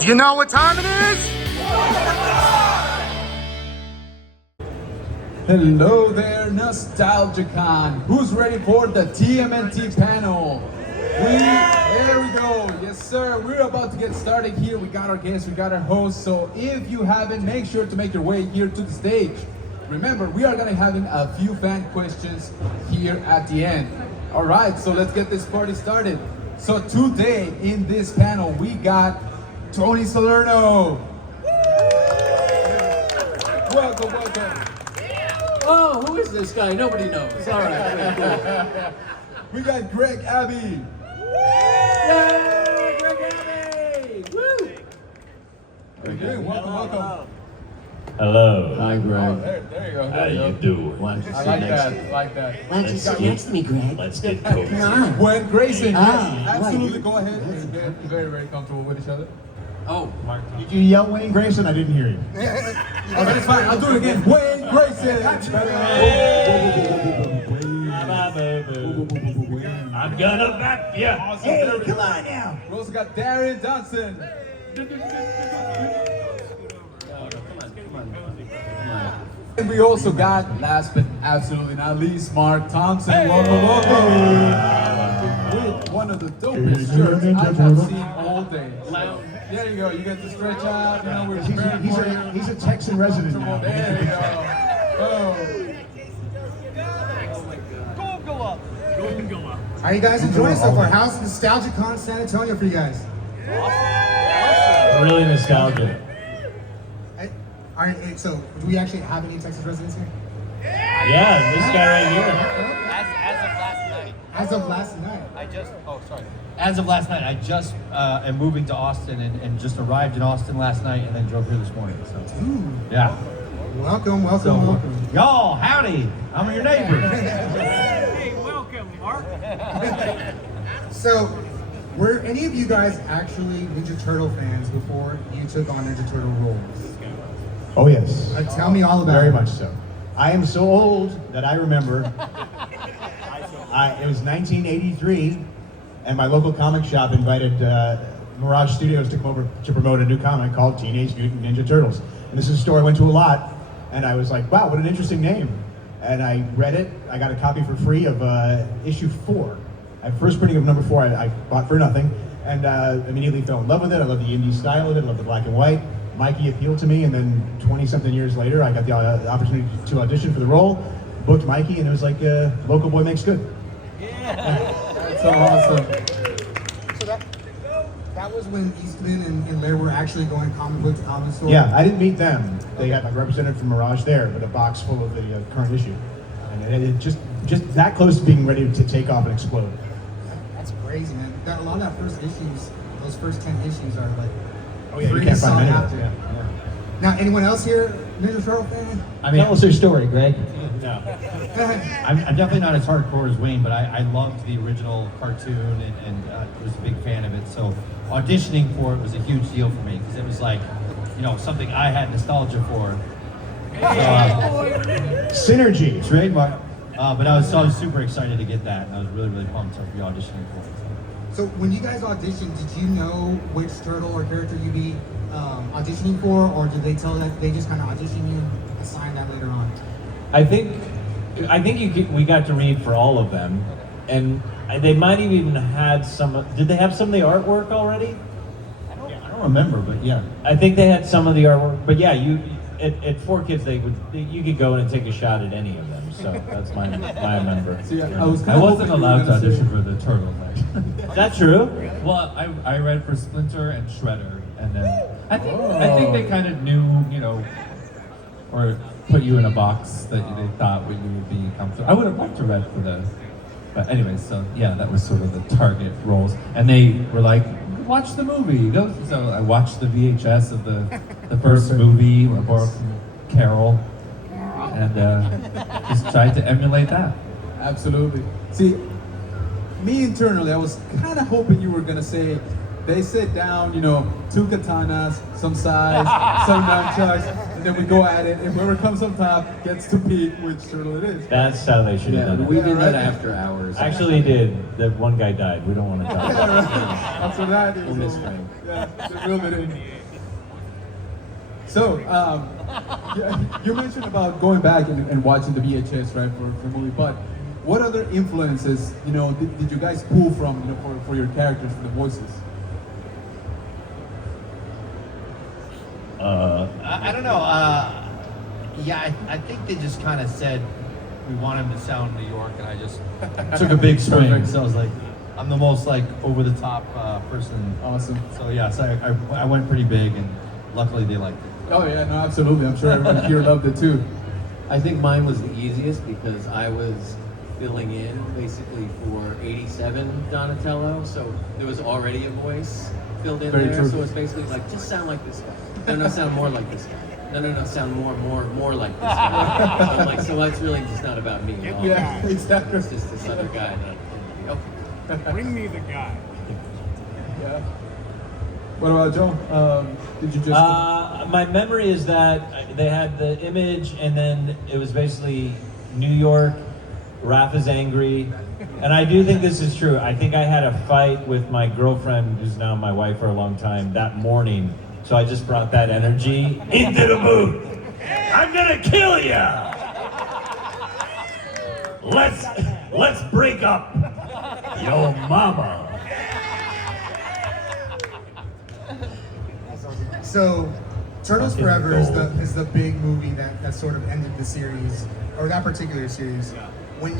Do you know what time it is? Hello there, Nostalgicon. Who's ready for the TMNT panel? There we go. Yes, sir. We're about to get started here. We got our guests, we got our hosts. So if you haven't, make sure to make your way here to the stage. Remember, we are going to having a few fan questions here at the end. All right, so let's get this party started. So today in this panel, we got Tony Salerno. Welcome, welcome. Oh, who is this guy? Nobody knows. All right, cool. We got Greg Abbey. Yay, Greg Abbey! Woo! Okay, welcome, welcome. Hello. Hi, Greg. Oh, there you go. How you doing? Why don't you I sit like next that, I like that. Why don't you sit next to me, Greg? Let's get cozy. Come on. Gwen Grayson, Ah, yes, absolutely. right. Go ahead and get very, very comfortable with each other. Oh, Mark. Did you yell Wayne Grayson? I didn't hear you. Oh, that's fine. I'll do it again. Wayne Grayson. I'm gonna back ya. Awesome. Hey, There we come go. on now. We also got Darren Johnson. And we also got, last but absolutely not least, Mark Thompson. Welcome, welcome. With one of the dopest shirts I have seen all day. There you go. You get to stretch out. You know, we're preparing for you. He's a Texan resident now. There you go. Oh. How you guys enjoying so far? How's Nostalgicon San Antonio for you guys? Really nostalgic. All right, so do we actually have any Texas residents here? Yeah, this guy right here. As of last night, As of last night. I just, As of last night, I just am moving to Austin and just arrived in Austin last night and then drove here this morning. So, yeah. Welcome, welcome, So, welcome. y'all, howdy. I'm your neighbor. Hey, welcome, Mark. So, were any of you guys actually Ninja Turtle fans before you took on Ninja Turtle roles? Oh yes, Tell me all about very it. much so. I am so old that I remember. It was 1983, and my local comic shop invited Mirage Studios to come over to promote a new comic called Teenage Mutant Ninja Turtles. And this is a store I went to a lot, and I was like, wow, what an interesting name. And I read it. I got a copy for free of issue 4. First printing of number 4 I bought for nothing, and immediately fell in love with it. I love the indie style of it. I love the black and white. Mikey appealed to me, and then 20-something years later, I got the opportunity to audition for the role, booked Mikey, and it was like, local boy makes good. That's so awesome. So that was when Eastman and Lair were actually going comic book to comic store? Yeah, I didn't meet them. They got like represented from Mirage there, but a box full of the current issue. And it just that close to being ready to take off and explode. That's crazy, man. A lot of that first issues, those first 10 issues are like, Oh yeah, you pretty can't find sought many. after. Yeah. Now, anyone else here Ninja Turtle fan? I mean, Tell us your story, Greg. I'm definitely not as hardcore as Wayne, but I loved the original cartoon and was a big fan of it. So auditioning for it was a huge deal for me because it was like, something I had nostalgia for. Synergy. Trademark. But I was super excited to get that, and I was really, really pumped to be auditioning for it. So when you guys auditioned, did you know which turtle or character you'd be auditioning for, or did they tell that they just kind of audition you and assign that later on? I think we got to read for all of them, and they might have even had some. Did they have some of the artwork already? I don't remember, but yeah. I think they had some of the artwork, but yeah, at 4Kids you could go in and take a shot at any of them. So that's my remember. See, I wasn't allowed to audition for the turtles. Is that true? Well, I read for Splinter and Shredder, and then I think they kind of knew, or put you in a box that they thought you would be comfortable. I would have liked to read for the, but anyway, so yeah, that was sort of the target roles, and they were like, watch the movie. So I watched the VHS of the first movie, A Broken Carol, and just tried to emulate that. Absolutely. See, me internally, I was kind of hoping you were gonna say they sit down, you know, 2 katanas, some size, some nunchucks, and then we go at it. And whoever comes up top gets to pick which turtle it is. That's how they should have Yeah, done it. we did that right. after hours. Actually did. That one guy died. We don't want to talk about it. After that, We'll miss Frank. Yeah, they reeled it in. So, you mentioned about going back and watching the VHS, right, for the movie, but what other influences, you know, did you guys pull from, you know, for your characters, for the voices? I don't know. Yeah, I think they just kind of said we want him to sound New York, and I just took a big swing. Perfect. So I was like, I'm the most like over the top person. Awesome. So yeah, so I went pretty big, and luckily they liked it. Oh yeah, no, absolutely. I'm sure everyone here loved it too. I think mine was the easiest because I was filling in basically for 87 Donatello, so there was already a voice filled in Very there. true. So it's basically like, just sound like this guy. No, sound more like this guy. No, sound more like this guy. So I'm like, so it's really just not about me at all. Yeah, exactly. It's just this other guy that, okay. Bring me the guy. Yeah. What about Joe? Did you just? My memory is that they had the image, and then it was basically New York. Raph is angry, and I do think this is true. I think I had a fight with my girlfriend, who's now my wife for a long time, that morning. So I just brought that energy into the booth. I'm gonna kill ya. Let's break up, yo mama. So, Turtles Forever is the big movie that sort of ended the series, or that particular series. When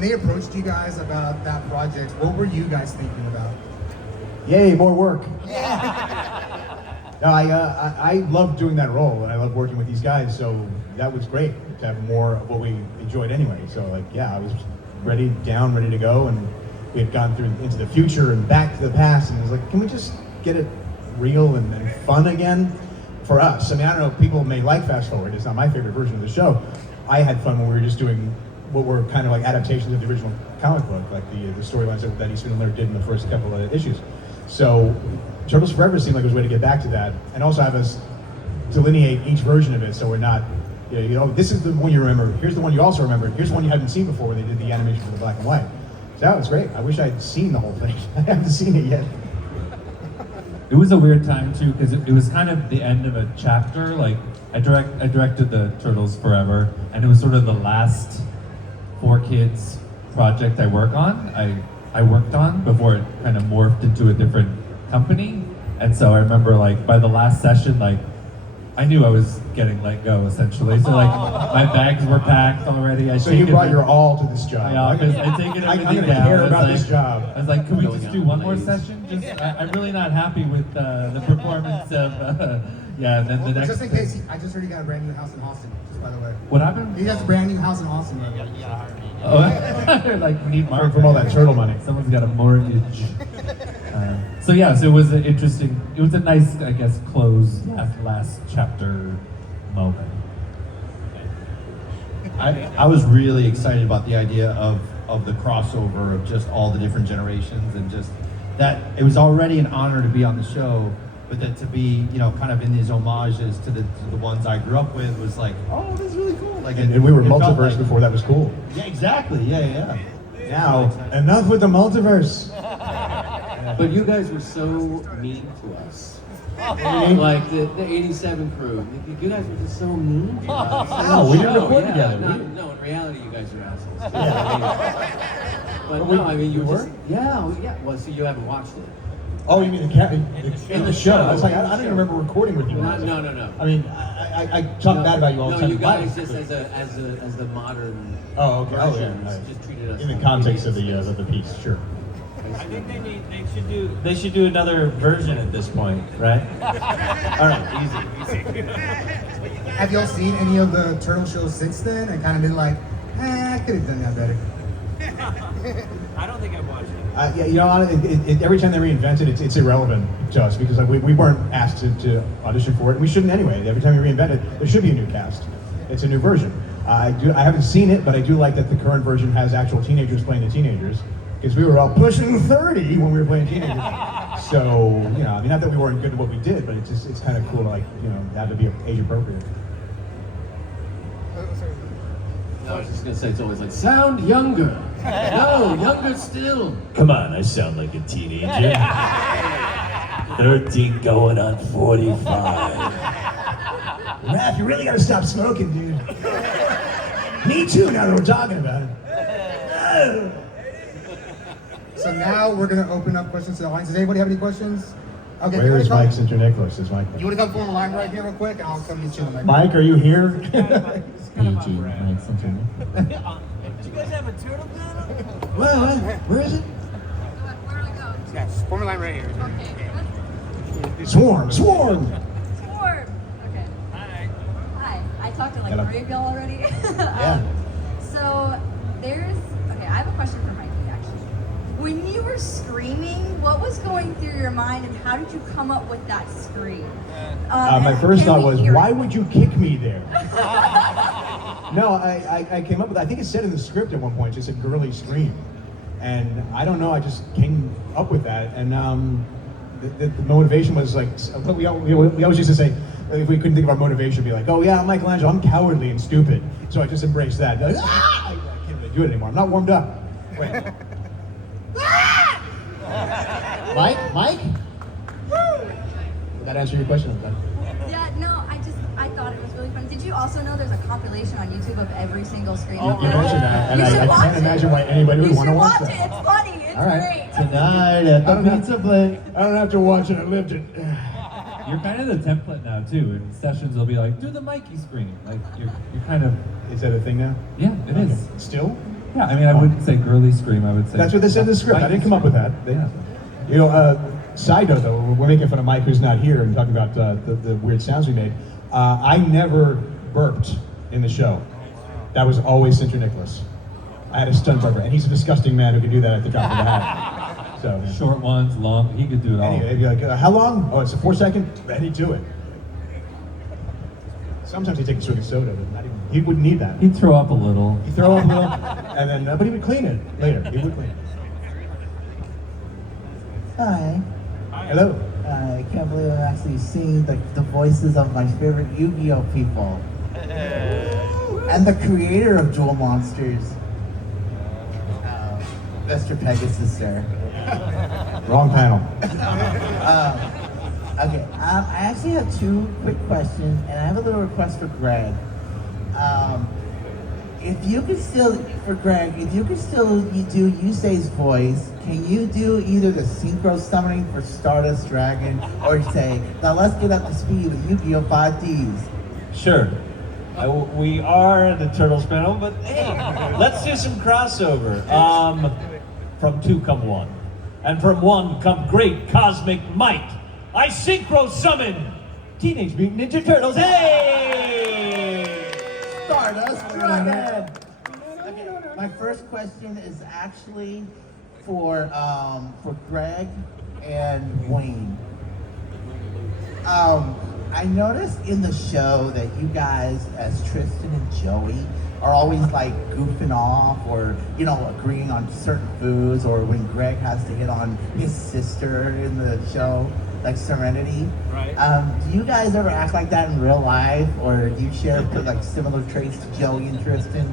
they approached you guys about that project, what were you guys thinking about? Yay, more work. No, I love doing that role, and I love working with these guys, so that was great to have more of what we enjoyed anyway. So like, yeah, I was ready to go, and we had gone through into the future and back to the past, and it was like, can we just get it real and fun again for us? I mean, I don't know, people may like Fast Forward, it's not my favorite version of the show. I had fun when we were just doing what were kind of like adaptations of the original comic book, like the storylines that Eastman and Laird did in the first couple of issues. So Turtles Forever seemed like it was a way to get back to that, and also have us delineate each version of it, so we're not, you know, this is the one you remember, here's the one you also remember, here's the one you haven't seen before when they did the animation for the black and white. So that was great. I wish I'd seen the whole thing. I haven't seen it yet. It was a weird time too, because it was kind of the end of a chapter. Like I directed the Turtles Forever, and it was sort of the last 4Kids project I worked on before it kind of morphed into a different company. And so I remember like by the last session, like I knew I was getting let go essentially. So like my bags were packed already. So you brought your all to this job. my office. I'd taken I'm everything gonna down. care I was about like- this job. I was like, can we Going just out do one with more ladies. session? I'm really not happy with the performance of, yeah, and then the next. Just in case, I just heard he got a brand new house in Austin, just by the way. What happened? He has a brand new house in Austin. Oh, like we need marketing. From all that turtle money. Someone's got a mortgage. So yeah, so it was an interesting, it was a nice, I guess, close last chapter moment. I was really excited about the idea of the crossover of just all the different generations, and just that it was already an honor to be on the show, but that to be, you know, kind of in these homages to the ones I grew up with was like, oh, this is really cool. Like, And we were it felt multiverse like- before that was cool. Yeah, exactly. Yeah. Now, enough with the multiverse. But you guys were so mean to us. Like the 87 crew, you guys were just so mean to us. Wow, we didn't record together. No, in reality, you guys are assholes. But no, I mean, you were? Yeah. Well, so you haven't watched it. Oh, you mean in the show? I was like, I don't even remember recording with you. No. I mean, I talk bad about you all the No, time. you guys just as the modern Oh, okay. Oh, versions, yeah. just treated us In the like context of idiots. the piece, sure. I think they should do another version at this point, right? All right, easy. Have y'all seen any of the Turtle shows since then and kind of been like, I could have done that better? I don't think I've watched it. Yeah, you know, every time they reinvent it, it's irrelevant to us because like, we weren't asked to audition for it. We shouldn't anyway. Every time you reinvent it, there should be a new cast. It's a new version. I haven't seen it, but I do like that the current version has actual teenagers playing the teenagers. because we were all pushing 30 when we were playing teenagers. So, you know, I mean, not that we weren't good at what we did, but it's kind of cool to, like, you know, have to be age appropriate. No, I was just gonna say it's always like sound younger. No, younger still. Come on, I sound like a teenager. 13 going on 45. Raph, you really gotta stop smoking, dude. Me too, now that we're talking about it. So now we're gonna open up questions to the audience. Does anybody have any questions? Okay, Where is Mike St. Nicholas? Is Mike? You wanna come form a line right here real quick, and I'll come get you in the mic. Mike, are you here? Did you guys have a turtle battle? Well, where is it? Where do I go? Yes, form a line right here. Okay. Swarm. Form. Okay. Hi. Hi. I talked to like Hello. 3 of y'all already. Yeah. So okay, I have a question for Mikey actually. When you were screaming, what was going through your mind and how did you come up with that scream? My and first can thought we was, hear why it? would you kick me there? No, I came up with, I think it said in the script at one point, it just said girly scream. And I don't know, I just came up with that. And the motivation was like, we always used to say, if we couldn't think of our motivation, it'd be like, oh yeah, I'm Michelangelo, I'm cowardly and stupid. So I just embraced that. Like, ah! I can't really do it anymore, I'm not warmed up. Wait. Mike? Did that answer your question? Yeah, no, I thought it was really fun. Did you also know there's a compilation on YouTube of every single scream? You mentioned that, and You should I watch can't it. imagine why anybody would You want to should watch watch that. it. It's funny. It's All right. great. Tonight at the pizza place. I don't have to watch it, I lived it. You're kind of the template now too. In sessions, they'll be like, "Do the Mikey scream." Like you're kind of. Is that a thing now? Yeah, it is. Still? Yeah, I mean, I wouldn't say girly scream. I would say. That's what they said in the script. I didn't come up with that. Yeah. You know, side note though, we're making fun of Mike who's not here and talking about the weird sounds we made. I never burped in the show. That was always St. Nicholas. I had a stunt double, and he's a disgusting man who can do that at the drop of a hat. So Short ones, long. He could do it all. anyway, you'd be like, how long? Oh, it's a 4-second. Ready to it. Sometimes he'd take a swig of soda, but not even, he wouldn't need that. He'd throw up a little. He'd throw up a little, and then, but he would clean it later. He would clean it. Hi. Hello. I can't believe I'm actually seeing the voices of my favorite Yu-Gi-Oh people. And the creator of Jewel Monsters. Mr. Pegasus, sir. Wrong panel. Okay, I actually have 2 quick questions, and I have a little request for Greg. If you could still do Yusei's voice, can you do either the synchro summoning for Stardust Dragon, or say, now let's get up to speed with Yu-Gi-Oh! 5Ds? Sure. We are the Turtles panel, but hey, let's do some crossover. From 2 come 1. And from 1 come great cosmic might. I synchro summon Teenage Mutant Ninja Turtles. Hey! Stardust Dragon! Okay, my first question is actually for Greg and Wayne. I noticed in the show that you guys, as Tristan and Joey, are always like goofing off or, you know, agreeing on certain foods, or when Greg has to hit on his sister in the show, like Serenity. Right. Do you guys ever act like that in real life, or do you share like similar traits to Joey and Tristan?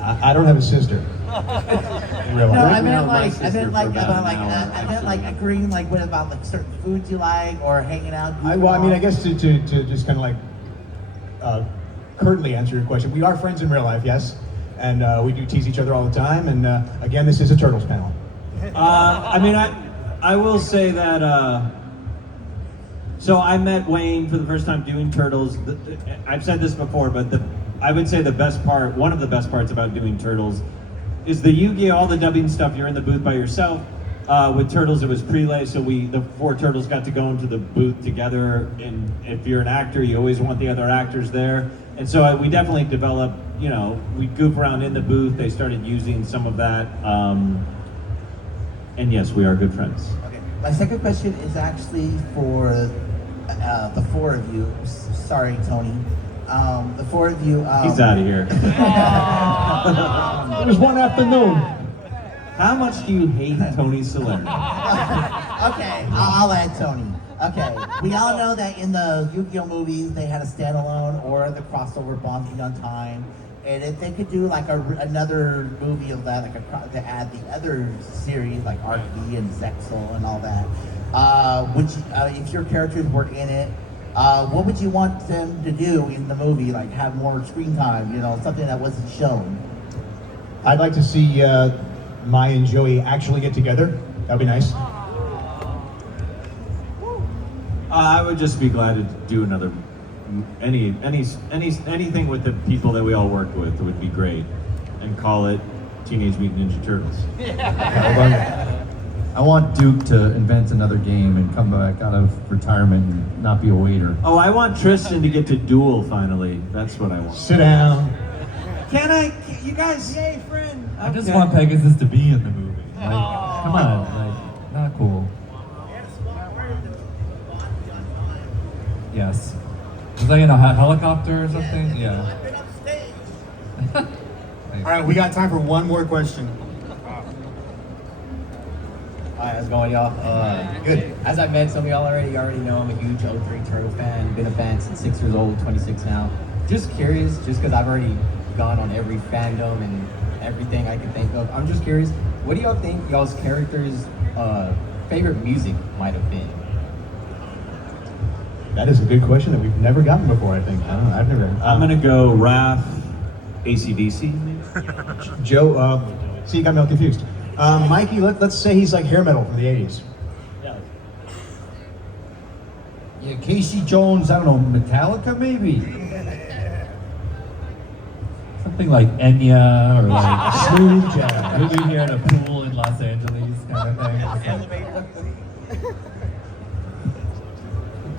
I don't have a sister. In real No, life. I meant my like, sister for about an hour, I meant like agreeing like with about like certain foods you like, or hanging out. I guess to just kind of like curtly answer your question, we are friends in real life, yes, and we do tease each other all the time. And again, this is a Turtles panel. I will say that. So I met Wayne for the first time doing Turtles. I've said this before, but I would say one of the best parts about doing Turtles, is the Yu-Gi-Oh! All the dubbing stuff. You're in the booth by yourself. With Turtles, it was prelay, so the 4 Turtles got to go into the booth together. And if you're an actor, you always want the other actors there. And so we definitely developed. You know, we goof around in the booth. They started using some of that. And yes, we are good friends. Okay. My second question is actually for the 4 of you. Sorry, Tony. The 4 of you. He's out of here. It was one afternoon. How much do you hate Tony Salerno? Okay, I'll add Tony. Okay, we all know that in the Yu-Gi-Oh movies, they had a standalone or the crossover Bonds Beyond Time. And if they could do like another movie of that, like to add the other series like Archie and Zexel and all that, if your characters were in it, what would you want them to do in the movie? Like have more screen time, you know, something that wasn't shown. I'd like to see Mai and Joey actually get together. That'd be nice. I would just be glad to do another anything with the people that we all worked with would be great, and call it Teenage Mutant Ninja Turtles. I want Duke to invent another game and come back out of retirement and not be a waiter. Oh, I want Tristan to get to duel finally. That's what I want. Sit down. Can I? You guys, yay, friend. I just want Pegasus to be in the movie. Like, come on, like, not cool. Yes. Was I in a helicopter or something? Yeah. All right, we got time for one more question. Hi, how's it going, y'all? Good. As I've met some of y'all already, you already know I'm a huge 03 Turtle fan. Been a fan since 6 years old, 26 now. Just curious, just because I've already gone on every fandom and everything I can think of. I'm just curious, what do y'all think y'all's characters' favorite music might have been? That is a good question that we've never gotten before, I think. I don't know, I've never. I'm gonna go Raph, AC/DC. Joe, see, you got me all confused. Mikey, let's say he's like hair metal from the 80s. Yeah, Casey Jones, I don't know, Metallica maybe? Something like Enya or like Smooth jazz. movie here at a pool in Los Angeles kind of thing.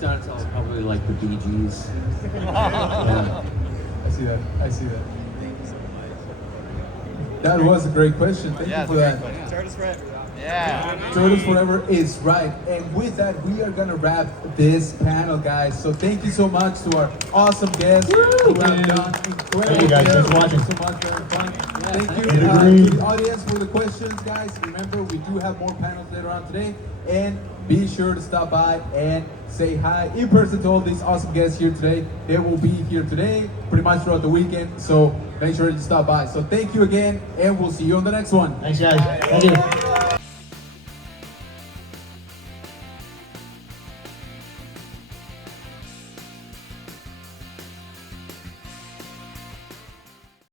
Donatello probably like the Bee Gees. Yeah. I see that. That was a great question. Thank you for that. Turtles forever. Yeah. Turtles Forever is right. And with that, we are gonna wrap this panel, guys. So thank you so much to our awesome guests who have done incredible. Thank you guys. Thanks for watching. Thank you so much for having fun. Thank you In the to green. the audience for the questions, guys. Remember, we do have more panels later on today. And be sure to stop by and say hi in person to all these awesome guests here today. They will be here today, pretty much throughout the weekend. So make sure you stop by. So thank you again, and we'll see you on the next one. Thanks, guys. Thank you.